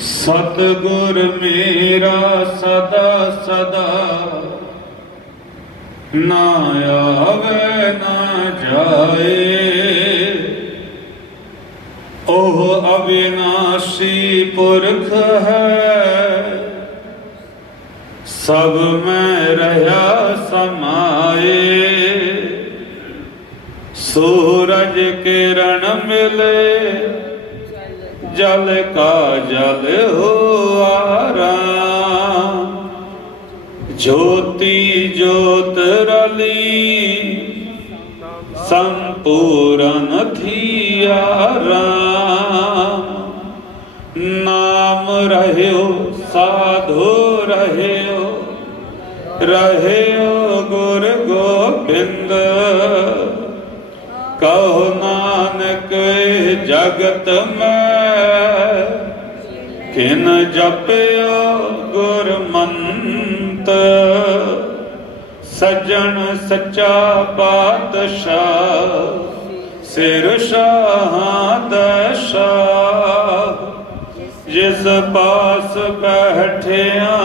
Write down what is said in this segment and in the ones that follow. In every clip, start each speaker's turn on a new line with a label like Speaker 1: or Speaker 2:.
Speaker 1: ਸਤਿਗੁਰ ਮੇਰਾ ਸਦਾ ਸਦਾ ਨਾ ਆਵੇ ਨਾ ਜਾਏ। ਉਹ ਅਵਿਨਾਸ਼ੀ ਪੁਰਖ ਹੈ। ਸਭ ਮੈਂ ਰਹਾ ਸਮਾਏ। ਸੂਰਜ ਕਿਰਨ ਮਿਲੇ। ਜਲ ਕਾ ਜਲ ਹੋਆਰਾ ਜੋਤੀ ਜੋਤ ਰਲੀ, ਸੰਪੂਰਨ ਥੀਆਰਾ। ਨਾਮ ਰਹਿਓ, ਸਾਧੋ ਰਹਿਓ ਰਹਿਓ ਗੁਰ ਗੋਬਿੰਦ। ਕਹੋ ਨਾਨਕ, ਜਗਤ ਮੈਂ ਕਿਨ ਜਪਿਓ ਗੁਰਮੰਤ? ਸਜਣ ਸੱਚਾ ਪਾਤਸ਼ਾਹ, ਸਿਰ ਸ਼ਾਹਾਂ ਦਾ ਸ਼ਾਹ ਜਿਸ ਪਾਸ ਬੈਠਿਆ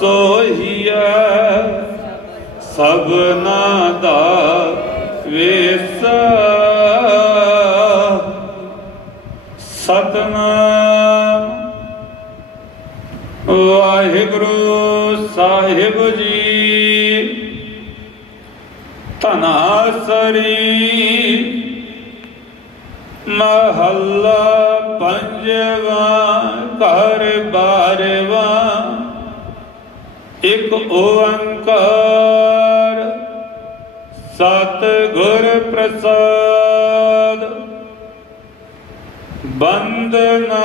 Speaker 1: ਸੋਹੀਐ ਸਭਨਾ ਦਾ ਵੇਸਾ। ਸਤਨਾਮ ਵਾਹਿਗੁਰੂ ਸਾਹਿਬ ਜੀ। ਧਨਾਸਰੀ ਮਹੱਲਾ ਪੰਜਵਾ ਘਰ ਬਾਰਵਾ। ਇੱਕ ਓੰਕਾਰ ਸਤ ਗੁਰ ਪ੍ਰਸਾਦ। ਬੰਦਨਾ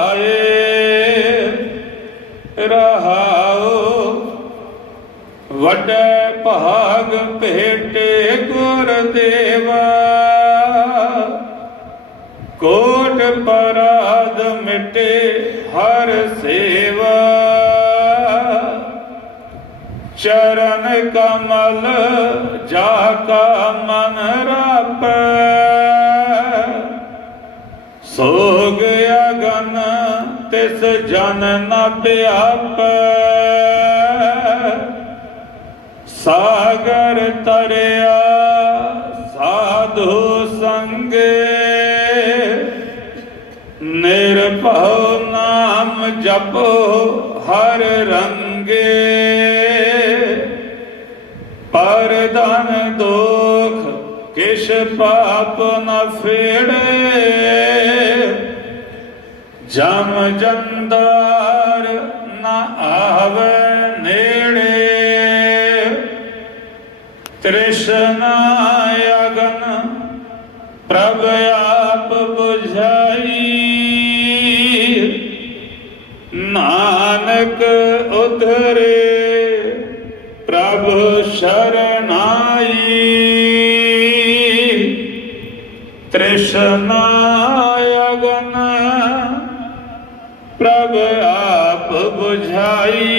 Speaker 1: ਦੇਵਾ। ਕੋਟ ਪਰਾਧ ਮਿਟੇ ਹਰ ਸੇਵਾ। ਚਰਨ ਕਮਲ ਜਾ ਕਾ ਮਨ ਰਾਪੈ। ਸੋਗ ਅਗਨ ਤਿਸ ਜਨ ਨ ਪਿਆਪੈ। ਸਾਗਰ ਤਰਿਆ ਜਪੋ ਹਰ ਰੰਗੇ। ਪਰ ਧਨ ਦੋਖ ਕਿਛ ਪਾਪ ਨ ਫੇੜੇ। ਜਮ ਜੰਦਾਰ ਨ ਆਵੇ ਨੇੜੇ। ਤ੍ਰਿਸ਼ਨਾ ਅਗਨ ਪ੍ਰਭ ਆਪ ਨਾਨਕ ਉਧਰੇ ਪ੍ਰਭ ਸ਼ਰਨਾਈ। ਤ੍ਰਿਸ਼ਨਾ ਅਗਨ ਪ੍ਰਭ ਆਪ 부ਝਾਈ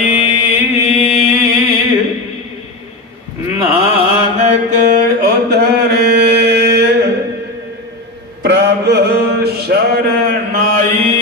Speaker 1: ਨਾਨਕ ਉਧਰੇ ਪ੍ਰਭ ਸ਼ਰਨਾਈ।